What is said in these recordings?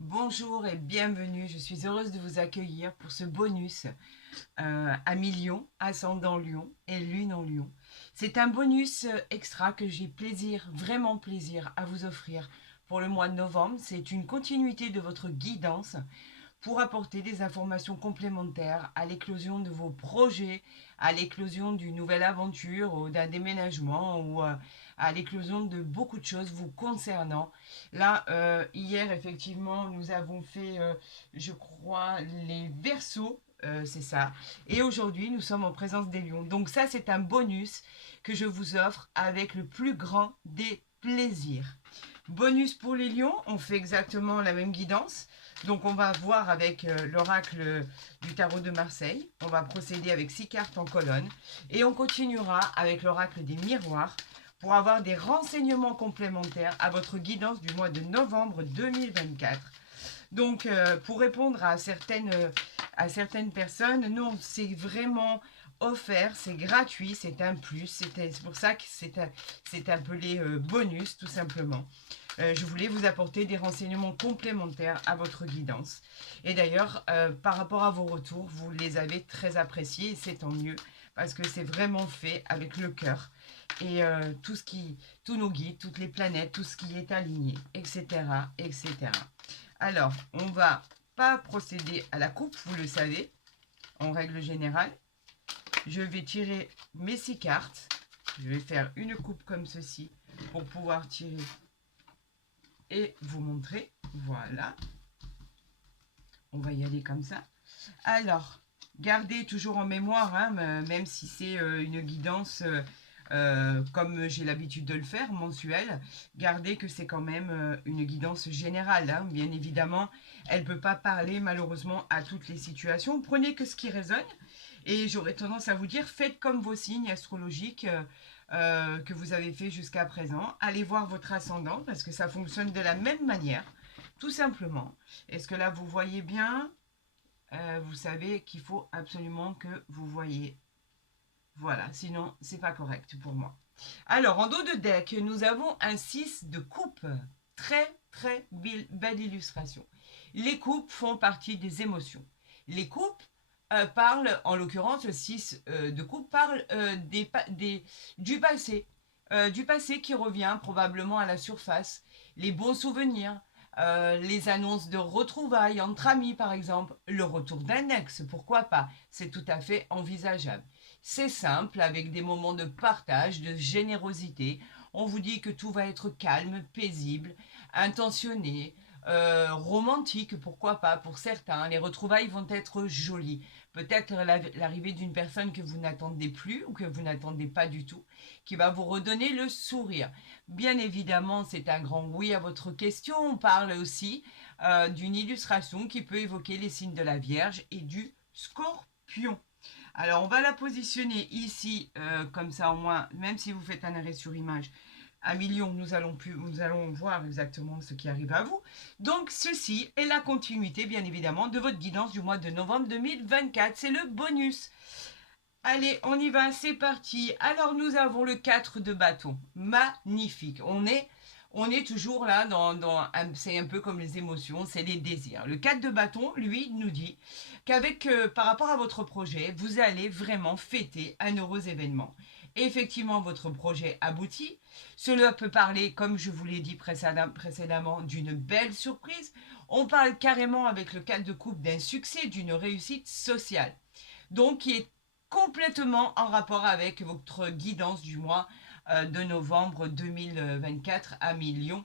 Bonjour et bienvenue, je suis heureuse de vous accueillir pour ce bonus à mi-lion, ascendant lion et lune en lion. C'est un bonus extra que j'ai plaisir, vraiment plaisir à vous offrir pour le mois de novembre. C'est une continuité de votre guidance pour apporter des informations complémentaires à l'éclosion de vos projets, à l'éclosion d'une nouvelle aventure ou d'un déménagement ou à l'éclosion de beaucoup de choses vous concernant. Là, hier, effectivement, nous avons fait, je crois, les Verseaux. C'est ça. Et aujourd'hui, nous sommes en présence des lions. Donc ça, c'est un bonus que je vous offre avec le plus grand des plaisirs. Bonus pour les lions, on fait exactement la même guidance. Donc on va voir avec l'oracle du tarot de Marseille. On va procéder avec 6 cartes en colonne. Et on continuera avec l'oracle des miroirs pour avoir des renseignements complémentaires à votre guidance du mois de novembre 2024. Donc pour répondre à certaines personnes, non, c'est vraiment offert, c'est gratuit, c'est un plus. C'est pour ça que c'est appelé bonus tout simplement. Je voulais vous apporter des renseignements complémentaires à votre guidance. Et d'ailleurs, par rapport à vos retours, vous les avez très appréciés et c'est tant mieux parce que c'est vraiment fait avec le cœur et tous nos guides, toutes les planètes, tout ce qui est aligné, etc., etc. Alors, on va pas procéder à la coupe, vous le savez, en règle générale. Je vais tirer mes 6 cartes. Je vais faire une coupe comme ceci pour pouvoir tirer et vous montrer. Voilà, on va y aller comme ça. Alors, gardez toujours en mémoire, hein, même si c'est une guidance comme j'ai l'habitude de le faire, mensuelle, gardez que c'est quand même une guidance générale. Hein. Bien évidemment, elle ne peut pas parler malheureusement à toutes les situations. Prenez que ce qui résonne. Et j'aurais tendance à vous dire, faites comme vos signes astrologiques que vous avez fait jusqu'à présent. Allez voir votre ascendant parce que ça fonctionne de la même manière, tout simplement. Est-ce que là, vous voyez bien vous savez qu'il faut absolument que vous voyez. Voilà, sinon, c'est pas correct pour moi. Alors, en dos de deck, nous avons un 6 de coupe. Très, très belle illustration. Les coupes font partie des émotions. Les coupes parlent, en l'occurrence, le 6 de coupe parle du passé qui revient probablement à la surface, les bons souvenirs, les annonces de retrouvailles entre amis par exemple, le retour d'un ex, pourquoi pas, c'est tout à fait envisageable. C'est simple, avec des moments de partage, de générosité. On vous dit que tout va être calme, paisible, intentionné, romantique, pourquoi pas, pour certains. Les retrouvailles vont être jolies. Peut-être l'arrivée d'une personne que vous n'attendez plus ou que vous n'attendez pas du tout, qui va vous redonner le sourire. Bien évidemment, c'est un grand oui à votre question. On parle aussi d'une illustration qui peut évoquer les signes de la Vierge et du Scorpion. Alors, on va la positionner ici, comme ça au moins, même si vous faites un arrêt sur image, à million, nous allons voir exactement ce qui arrive à vous. Donc, ceci est la continuité, bien évidemment, de votre guidance du mois de novembre 2024. C'est le bonus. Allez, on y va, c'est parti. Alors, nous avons le 4 de bâton. Magnifique. On est toujours là c'est un peu comme les émotions, c'est les désirs. Le 4 de bâton, lui, nous dit qu'avec, par rapport à votre projet, vous allez vraiment fêter un heureux événement. Effectivement, votre projet aboutit. Cela peut parler, comme je vous l'ai dit précédemment, d'une belle surprise. On parle carrément avec le 4 de coupe d'un succès, d'une réussite sociale. Donc, qui est complètement en rapport avec votre guidance du mois de novembre 2024 à Million.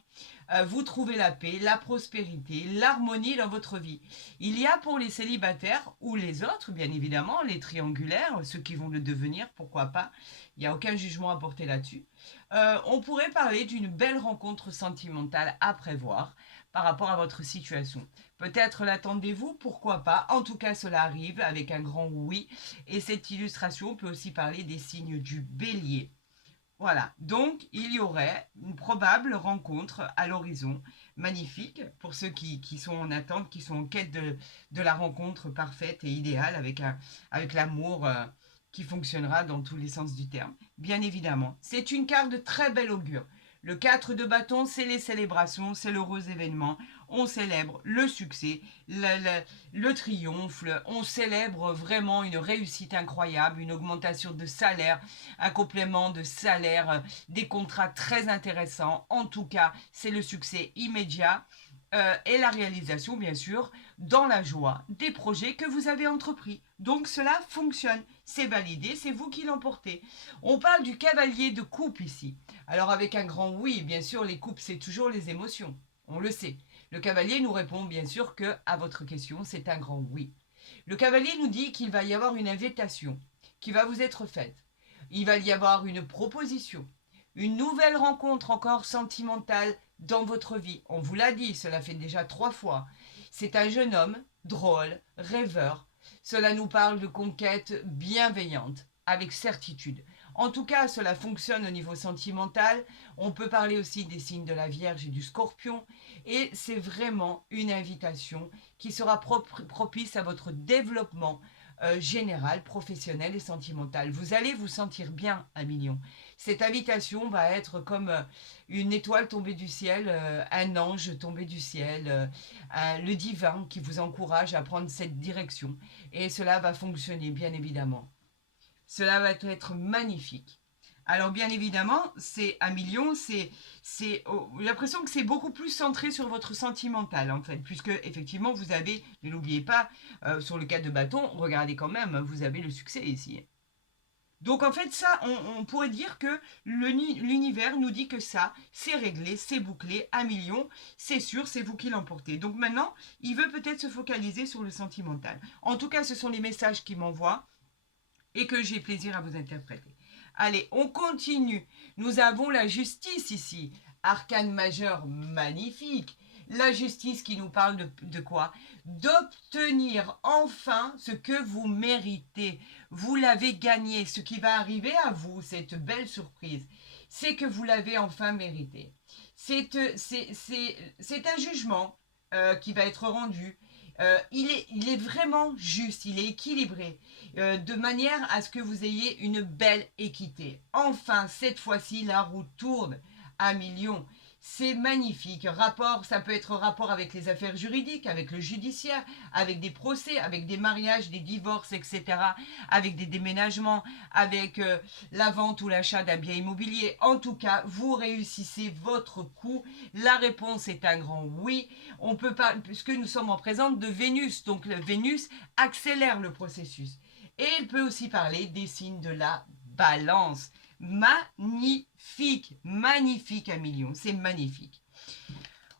Vous trouvez la paix, la prospérité, l'harmonie dans votre vie. Il y a pour les célibataires ou les autres, bien évidemment, les triangulaires, ceux qui vont le devenir, pourquoi pas. Il n'y a aucun jugement à porter là-dessus. On pourrait parler d'une belle rencontre sentimentale à prévoir par rapport à votre situation. Peut-être l'attendez-vous, pourquoi pas. En tout cas, cela arrive avec un grand oui. Et cette illustration peut aussi parler des signes du bélier. Voilà, donc il y aurait une probable rencontre à l'horizon, magnifique, pour ceux qui sont en attente, qui sont en quête de la rencontre parfaite et idéale avec l'amour qui fonctionnera dans tous les sens du terme. Bien évidemment, c'est une carte de très bel augure. Le 4 de bâton, c'est les célébrations, c'est l'heureux événement. On célèbre le succès, le triomphe, on célèbre vraiment une réussite incroyable, une augmentation de salaire, un complément de salaire, des contrats très intéressants. En tout cas, c'est le succès immédiat. Et la réalisation, bien sûr, dans la joie des projets que vous avez entrepris. Donc cela fonctionne, c'est validé, c'est vous qui l'emportez. On parle du cavalier de coupe ici. Alors avec un grand oui, bien sûr, les coupes, c'est toujours les émotions, on le sait. Le cavalier nous répond bien sûr que à votre question, c'est un grand oui. Le cavalier nous dit qu'il va y avoir une invitation qui va vous être faite. Il va y avoir une proposition, une nouvelle rencontre encore sentimentale dans votre vie. On vous l'a dit, cela fait déjà 3 fois. C'est un jeune homme, drôle, rêveur. Cela nous parle de conquête bienveillante, avec certitude. En tout cas, cela fonctionne au niveau sentimental. On peut parler aussi des signes de la Vierge et du Scorpion. Et c'est vraiment une invitation qui sera propice à votre développement général, professionnel et sentimental. Vous allez vous sentir bien à Million. Cette invitation va être comme une étoile tombée du ciel, un ange tombé du ciel, le divin qui vous encourage à prendre cette direction. Et cela va fonctionner, bien évidemment. Cela va être magnifique. Alors bien évidemment, c'est à Million, j'ai l'impression que c'est beaucoup plus centré sur votre sentimental en fait, puisque effectivement vous avez, ne l'oubliez pas, sur le cas de bâton, regardez quand même, vous avez le succès ici. Donc en fait ça, on pourrait dire que l'univers nous dit que ça, c'est réglé, c'est bouclé, à Million, c'est sûr, c'est vous qui l'emportez. Donc maintenant, il veut peut-être se focaliser sur le sentimental. En tout cas, ce sont les messages qu'il m'envoie et que j'ai plaisir à vous interpréter. Allez, on continue. Nous avons la justice ici. Arcane majeur magnifique. La justice qui nous parle de quoi? D'obtenir enfin ce que vous méritez. Vous l'avez gagné. Ce qui va arriver à vous, cette belle surprise, c'est que vous l'avez enfin mérité. C'est un jugement qui va être rendu. Il est vraiment juste, il est équilibré, de manière à ce que vous ayez une belle équité. Enfin, cette fois-ci, la roue tourne à Million. C'est magnifique. Ça peut être rapport avec les affaires juridiques, avec le judiciaire, avec des procès, avec des mariages, des divorces, etc., avec des déménagements, avec la vente ou l'achat d'un bien immobilier. En tout cas, vous réussissez votre coup. La réponse est un grand oui. On peut pas, puisque nous sommes en présence de Vénus, donc Vénus accélère le processus. Et il peut aussi parler des signes de la balance. Magnifique, magnifique à Million, c'est magnifique.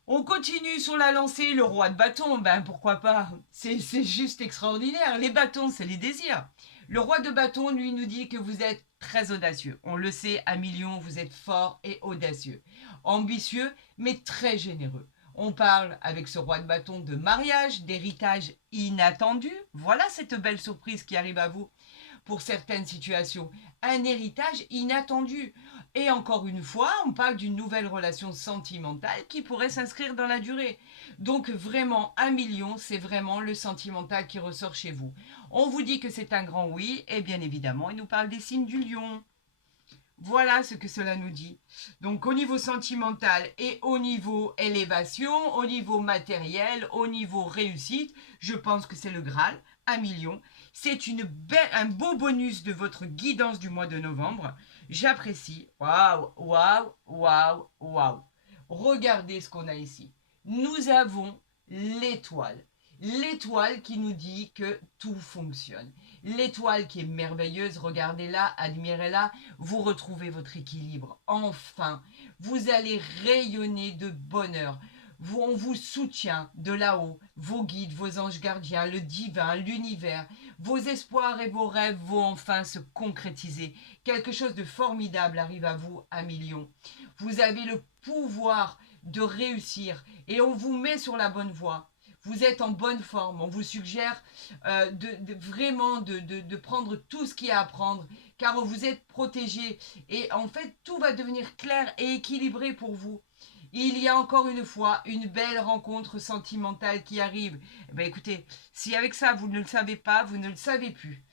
On continue sur la lancée, le roi de bâton, ben pourquoi pas, c'est juste extraordinaire. Les bâtons, c'est les désirs. Le roi de bâton, lui, nous dit que vous êtes très audacieux. On le sait, à Million, vous êtes fort et audacieux. Ambitieux, mais très généreux. On parle avec ce roi de bâton de mariage, d'héritage inattendu. Voilà cette belle surprise qui arrive à vous pour certaines situations. Un héritage inattendu. Et encore une fois, on parle d'une nouvelle relation sentimentale qui pourrait s'inscrire dans la durée. Donc vraiment, 1 million, c'est vraiment le sentimental qui ressort chez vous. On vous dit que c'est un grand oui, et bien évidemment, il nous parle des signes du lion. Voilà ce que cela nous dit. Donc au niveau sentimental et au niveau élévation, au niveau matériel, au niveau réussite, je pense que c'est le Graal, 1 million. C'est un beau bonus de votre guidance du mois de novembre. J'apprécie. Waouh, waouh, waouh, waouh. Regardez ce qu'on a ici. Nous avons l'étoile. L'étoile qui nous dit que tout fonctionne. L'étoile qui est merveilleuse, regardez-la, admirez-la, vous retrouvez votre équilibre. Enfin, vous allez rayonner de bonheur. On vous soutient de là-haut, vos guides, vos anges gardiens, le divin, l'univers. Vos espoirs et vos rêves vont enfin se concrétiser. Quelque chose de formidable arrive à vous, 1 million. Vous avez le pouvoir de réussir et on vous met sur la bonne voie. Vous êtes en bonne forme. On vous suggère vraiment de prendre tout ce qu'il y a à prendre, car vous êtes protégé. Et en fait, tout va devenir clair et équilibré pour vous. il y a encore une fois une belle rencontre sentimentale qui arrive. Eh ben écoutez, si avec ça vous ne le savez pas, vous ne le savez plus.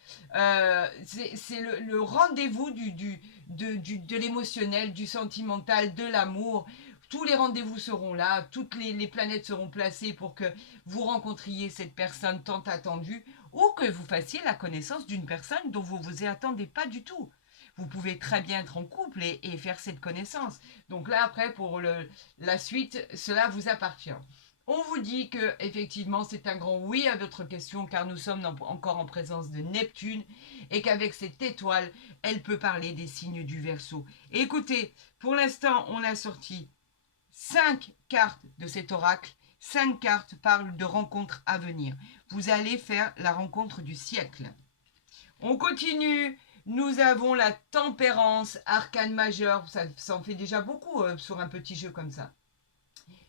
C'est le rendez-vous de l'émotionnel, du sentimental, de l'amour. Tous les rendez-vous seront là, toutes les planètes seront placées pour que vous rencontriez cette personne tant attendue ou que vous fassiez la connaissance d'une personne dont vous ne vous y attendez pas du tout. Vous pouvez très bien être en couple et faire cette connaissance. Donc là, après, pour la suite, cela vous appartient. On vous dit que effectivement c'est un grand oui à votre question car nous sommes encore en présence de Neptune et qu'avec cette étoile, elle peut parler des signes du Verseau. Et écoutez, pour l'instant, on a sorti 5 cartes de cet oracle. 5 cartes parlent de rencontres à venir. Vous allez faire la rencontre du siècle. On continue. Nous avons la tempérance, arcane majeur. Ça en fait déjà beaucoup sur un petit jeu comme ça.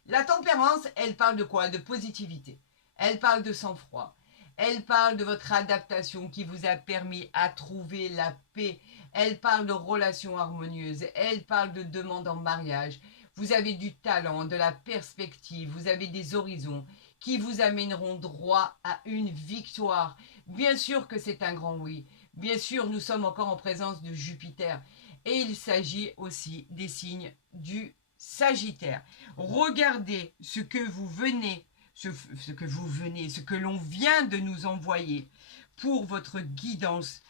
La tempérance, elle parle de quoi? De positivité. Elle parle de sang-froid. Elle parle de votre adaptation qui vous a permis à trouver la paix. Elle parle de relations harmonieuses. Elle parle de demandes en mariage. Vous avez du talent, de la perspective. Vous avez des horizons qui vous amèneront droit à une victoire. Bien sûr que c'est un grand oui. Bien sûr, nous sommes encore en présence de Jupiter. Et il s'agit aussi des signes du Sagittaire. Regardez ce que vous venez, ce que l'on vient de nous envoyer pour votre guidance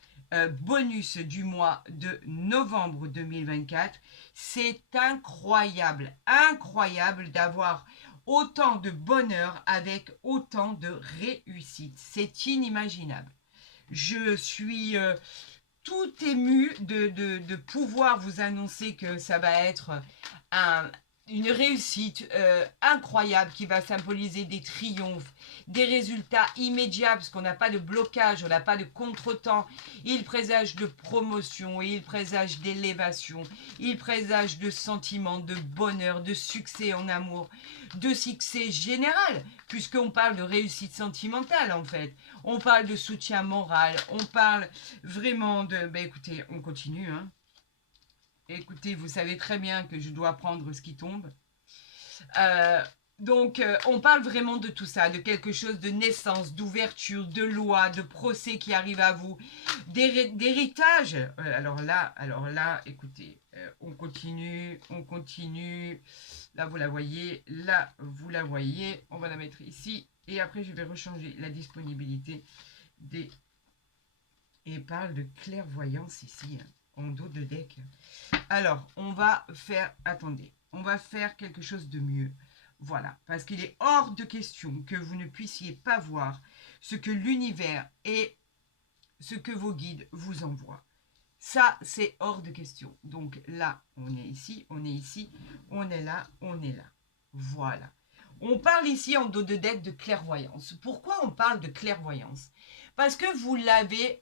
bonus du mois de novembre 2024. C'est incroyable, incroyable d'avoir autant de bonheur avec autant de réussite. C'est inimaginable. Je suis tout ému de pouvoir vous annoncer que ça va être un, une réussite incroyable qui va symboliser des triomphes, des résultats immédiats parce qu'on n'a pas de blocage, on n'a pas de contretemps. Il présage de promotion, il présage d'élévation, il présage de sentiments, de bonheur, de succès en amour, de succès général puisqu'on parle de réussite sentimentale en fait. On parle de soutien moral, on parle vraiment de... Ben écoutez, on continue. Hein. Écoutez, vous savez très bien que je dois prendre ce qui tombe. Donc, on parle vraiment de tout ça, de quelque chose de naissance, d'ouverture, de loi, de procès qui arrive à vous, d'héritage. Alors là, écoutez, on continue, on continue. Là, vous la voyez, là, vous la voyez. On va la mettre ici. Et après, je vais rechanger la disponibilité des... Et parle de clairvoyance ici, hein, en dos de deck. Alors, on va faire... Attendez, on va faire quelque chose de mieux. Voilà, parce qu'il est hors de question que vous ne puissiez pas voir ce que l'univers et ce que vos guides vous envoient. Ça, c'est hors de question. Donc là, on est ici, on est ici, on est là, on est là. Voilà. On parle ici en dos de deck de clairvoyance. Pourquoi on parle de clairvoyance? Parce que vous l'avez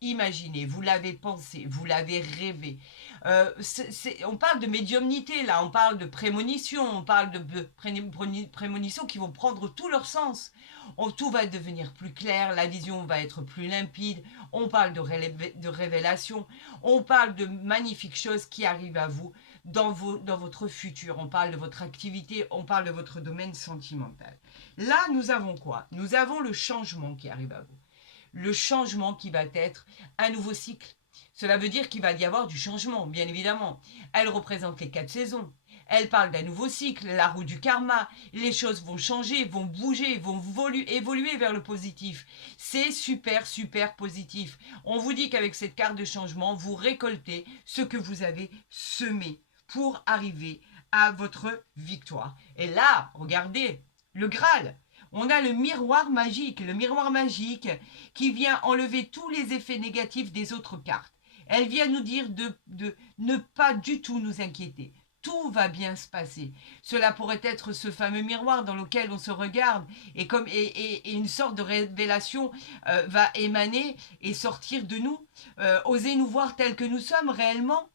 imaginé, vous l'avez pensé, vous l'avez rêvé. On parle de médiumnité là, on parle de prémonition, on parle de prémonitions qui vont prendre tout leur sens. Tout va devenir plus clair, la vision va être plus limpide, on parle de révélation, on parle de magnifiques choses qui arrivent à vous dans votre futur, on parle de votre activité, on parle de votre domaine sentimental. Là, nous avons quoi? Nous avons le changement qui arrive à vous. Le changement qui va être un nouveau cycle. Cela veut dire qu'il va y avoir du changement, bien évidemment. Elle représente les 4 saisons. Elle parle d'un nouveau cycle, la roue du karma. Les choses vont changer, vont bouger, vont évoluer vers le positif. C'est super, super positif. On vous dit qu'avec cette carte de changement, vous récoltez ce que vous avez semé pour arriver à votre victoire. Et là, regardez, le Graal. On a le miroir magique qui vient enlever tous les effets négatifs des autres cartes. Elle vient nous dire de ne pas du tout nous inquiéter. Tout va bien se passer. Cela pourrait être ce fameux miroir dans lequel on se regarde et une sorte de révélation va émaner et sortir de nous. Oser nous voir tels que nous sommes réellement.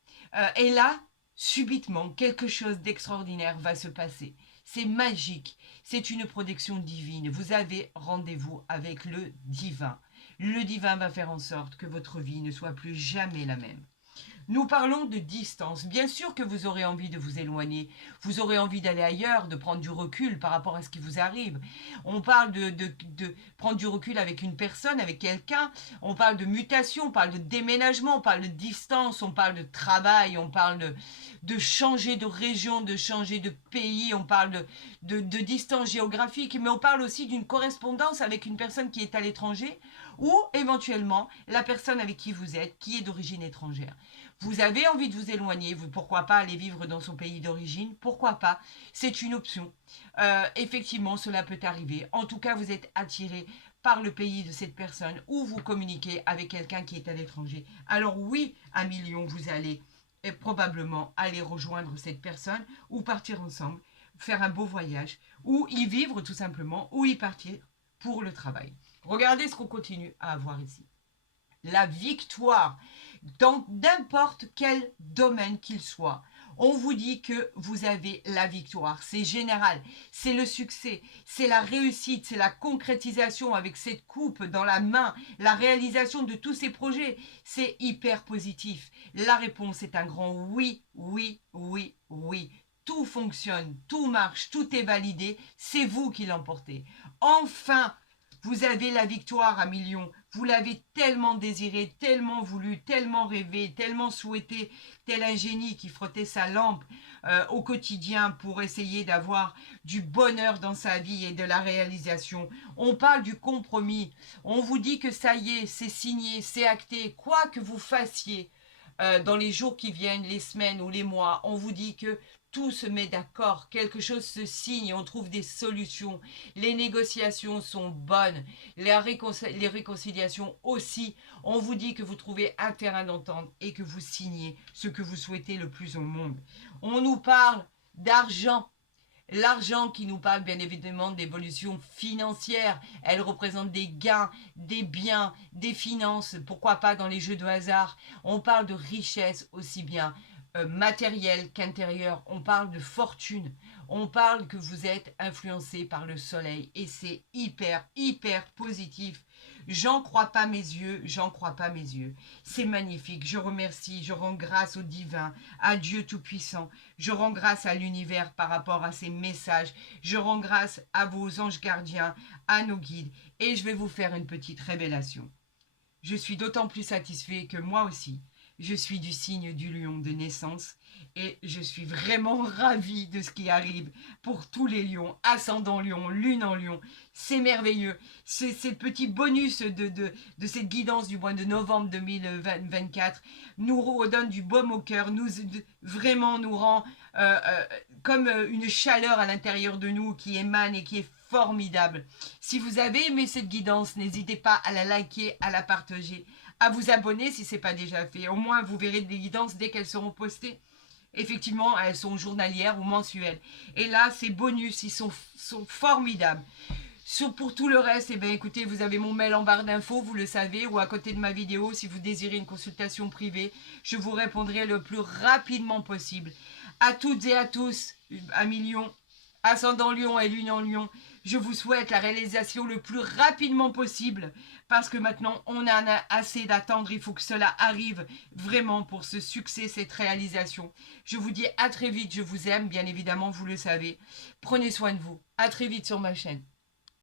Et là, subitement, quelque chose d'extraordinaire va se passer. C'est magique. C'est une protection divine. Vous avez rendez-vous avec le divin. Le divin va faire en sorte que votre vie ne soit plus jamais la même. Nous parlons de distance. Bien sûr que vous aurez envie de vous éloigner, vous aurez envie d'aller ailleurs, de prendre du recul par rapport à ce qui vous arrive. On parle de prendre du recul avec une personne, avec quelqu'un. On parle de mutation, on parle de déménagement, on parle de distance, on parle de travail, on parle de changer de région, de changer de pays, on parle de distance géographique, mais on parle aussi d'une correspondance avec une personne qui est à l'étranger ou éventuellement la personne avec qui vous êtes, qui est d'origine étrangère. Vous avez envie de vous éloigner, pourquoi pas aller vivre dans son pays d'origine, pourquoi pas, c'est une option. Effectivement, cela peut arriver. En tout cas, vous êtes attiré par le pays de cette personne ou vous communiquez avec quelqu'un qui est à l'étranger. Alors oui, à million, vous allez probablement aller rejoindre cette personne ou partir ensemble, faire un beau voyage ou y vivre tout simplement ou y partir pour le travail. Regardez ce qu'on continue à avoir ici. La victoire dans n'importe quel domaine qu'il soit. On vous dit que vous avez la victoire. C'est général, c'est le succès, c'est la réussite, c'est la concrétisation avec cette coupe dans la main, la réalisation de tous ces projets. C'est hyper positif. La réponse est un grand oui, oui, oui, oui. Tout fonctionne, tout marche, tout est validé. C'est vous qui l'emportez. Enfin, vous avez la victoire à millions. Vous l'avez tellement désiré, tellement voulu, tellement rêvé, tellement souhaité, tel un génie qui frottait sa lampe au quotidien pour essayer d'avoir du bonheur dans sa vie et de la réalisation. On parle du compromis. On vous dit que ça y est, c'est signé, c'est acté. Quoi que vous fassiez dans les jours qui viennent, les semaines ou les mois, on vous dit que tout se met d'accord, quelque chose se signe, on trouve des solutions, les négociations sont bonnes, les réconciliations aussi. On vous dit que vous trouvez un terrain d'entente et que vous signez ce que vous souhaitez le plus au monde. On nous parle d'argent. L'argent qui nous parle bien évidemment d'évolution financière, elle représente des gains, des biens, des finances, pourquoi pas dans les jeux de hasard. On parle de richesse aussi bien matérielle qu'intérieure, on parle de fortune, on parle que vous êtes influencé par le soleil et c'est hyper, hyper positif. J'en crois pas mes yeux, j'en crois pas mes yeux. C'est magnifique, je remercie, je rends grâce au divin, à Dieu Tout-Puissant. Je rends grâce à l'univers par rapport à ces messages. Je rends grâce à vos anges gardiens, à nos guides. Et je vais vous faire une petite révélation. Je suis d'autant plus satisfait que moi aussi, je suis du signe du lion de naissance et je suis vraiment ravie de ce qui arrive pour tous les lions, ascendant lion, lune en lion. C'est merveilleux. C'est le petit bonus de cette guidance du mois de novembre 2024 nous redonne du baume au cœur, vraiment nous rend comme une chaleur à l'intérieur de nous qui émane et qui est formidable. Si vous avez aimé cette guidance, n'hésitez pas à la liker, à la partager, à vous abonner si ce n'est pas déjà fait. Au moins, vous verrez des guidances dès qu'elles seront postées. Effectivement, elles sont journalières ou mensuelles. Et là, ces bonus, ils sont formidables. Pour tout le reste, eh bien, écoutez, vous avez mon mail en barre d'infos, vous le savez, ou à côté de ma vidéo, si vous désirez une consultation privée, je vous répondrai le plus rapidement possible. À toutes et à tous, à millions, ascendant Lion et lune en Lion, je vous souhaite la réalisation le plus rapidement possible parce que maintenant on a assez d'attendre, il faut que cela arrive vraiment pour ce succès, cette réalisation. Je vous dis à très vite, je vous aime, bien évidemment, vous le savez. Prenez soin de vous. À très vite sur ma chaîne.